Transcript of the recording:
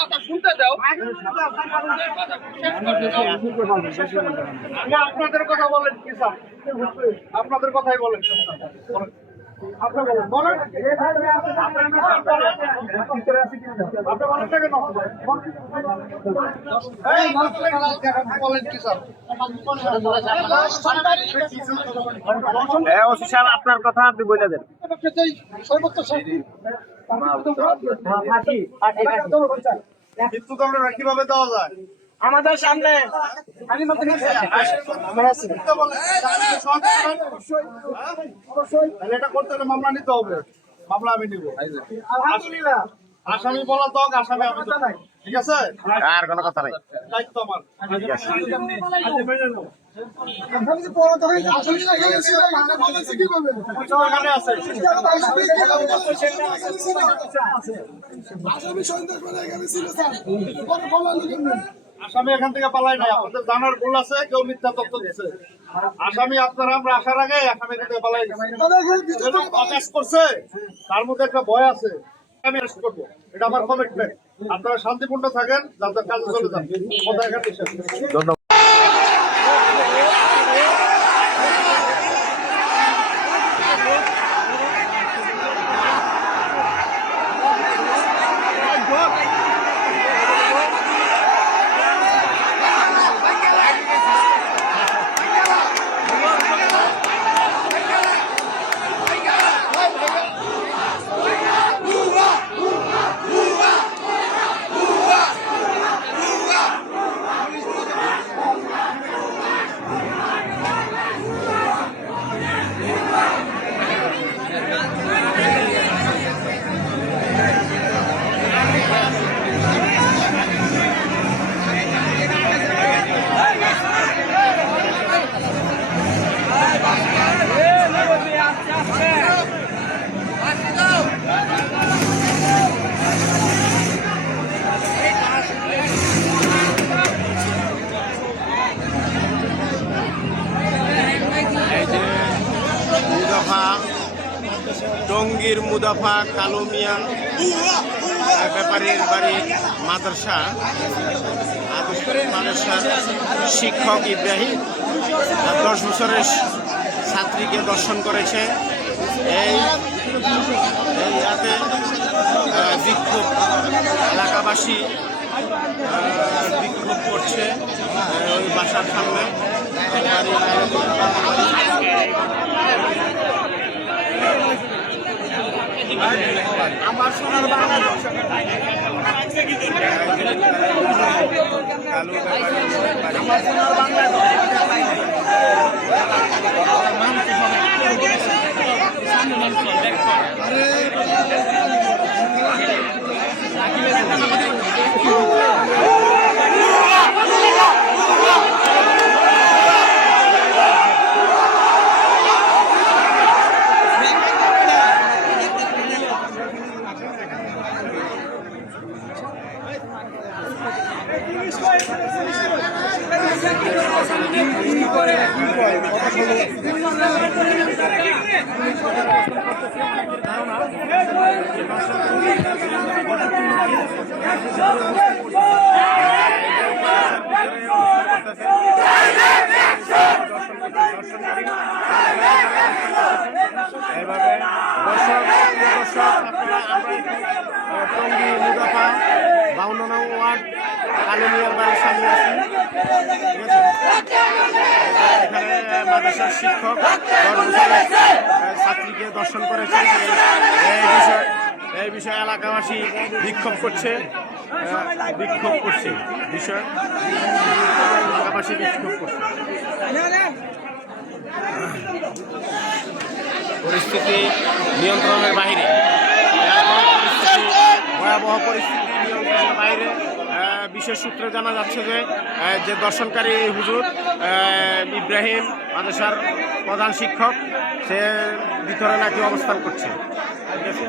কথা শুনতে দাও। আপনাদের কথা বলেন কি স্যার? আপনাদের কথাই বলেন। আপনি বলেন বলেন বলেন কি স্যার? আপনার কথা আপনি বলে দেন। মৃত্যুদণ্ডটা কিভাবে দেওয়া যায়? আমাদের সামনে এটা করতে হলে মামলা নিতে হবে। মামলা আমি নিব। আলহামদুলিল্লাহ আসামি বলা তো আসামি আমি তো নাই। ঠিক আছে, আর কোনো কথা নাই। দায়িত্ব আমার। ঠিক আছে। ওখানে আছে। আসামি এখান থেকে পালাই নাই। আপনাদের জানার ভুল আছে, কেউ মিথ্যা তথ্য দিচ্ছে। আসামি আপনারা আমরা আসার আগে আসামি এখান থেকে পালাই কাজ করছে, তার মধ্যে একটা ভয় আছে। আমি অ্যারেস্ট করবো, এটা আমার কমিটমেন্ট। আপনারা শান্তিপূর্ণ থাকেন, যাদের কাজে চলে যান। কথা এখানে শেষ। ধন্যবাদ। টঙ্গীর মুদাফা কালো মিয়া ব্যাপারীর বাড়ি মাদ্রাসা মাদ্রাসার শিক্ষক ইব্রাহিম 10 বছরের ছাত্রীকে দর্শন করেছে। এই রাতে বিক্ষোভ, এলাকাবাসী বিক্ষোভ করছে ওই বাসার সামনে। আমার সোনার বাংলা এইভাবে দর্শক টঙ্গী মুদাফা 52 নং ওয়ার্ড কালো মিয়ার বাড়ির সামনে আছি। ঠিক আছে, এখানে মাদ্রাসার শিক্ষক 10 বছরের ছাত্রীকে দর্শন করেছেন। এই বিষয়ে এলাকাবাসী বিক্ষোভ করছে বিষয় এলাকাবাসী বিক্ষোভ করছে। পরিস্থিতি নিয়ন্ত্রণের বাইরে, ভয়াবহ পরিস্থিতি নিয়ন্ত্রণের বাইরে। বিশেষ সূত্রে জানা যাচ্ছে যে দর্শনকারী হুজুর ইব্রাহিম মাদ্রাসার প্রধান শিক্ষক, সে ভিতরে নাকি অবস্থান করছে। ঠিক আছে।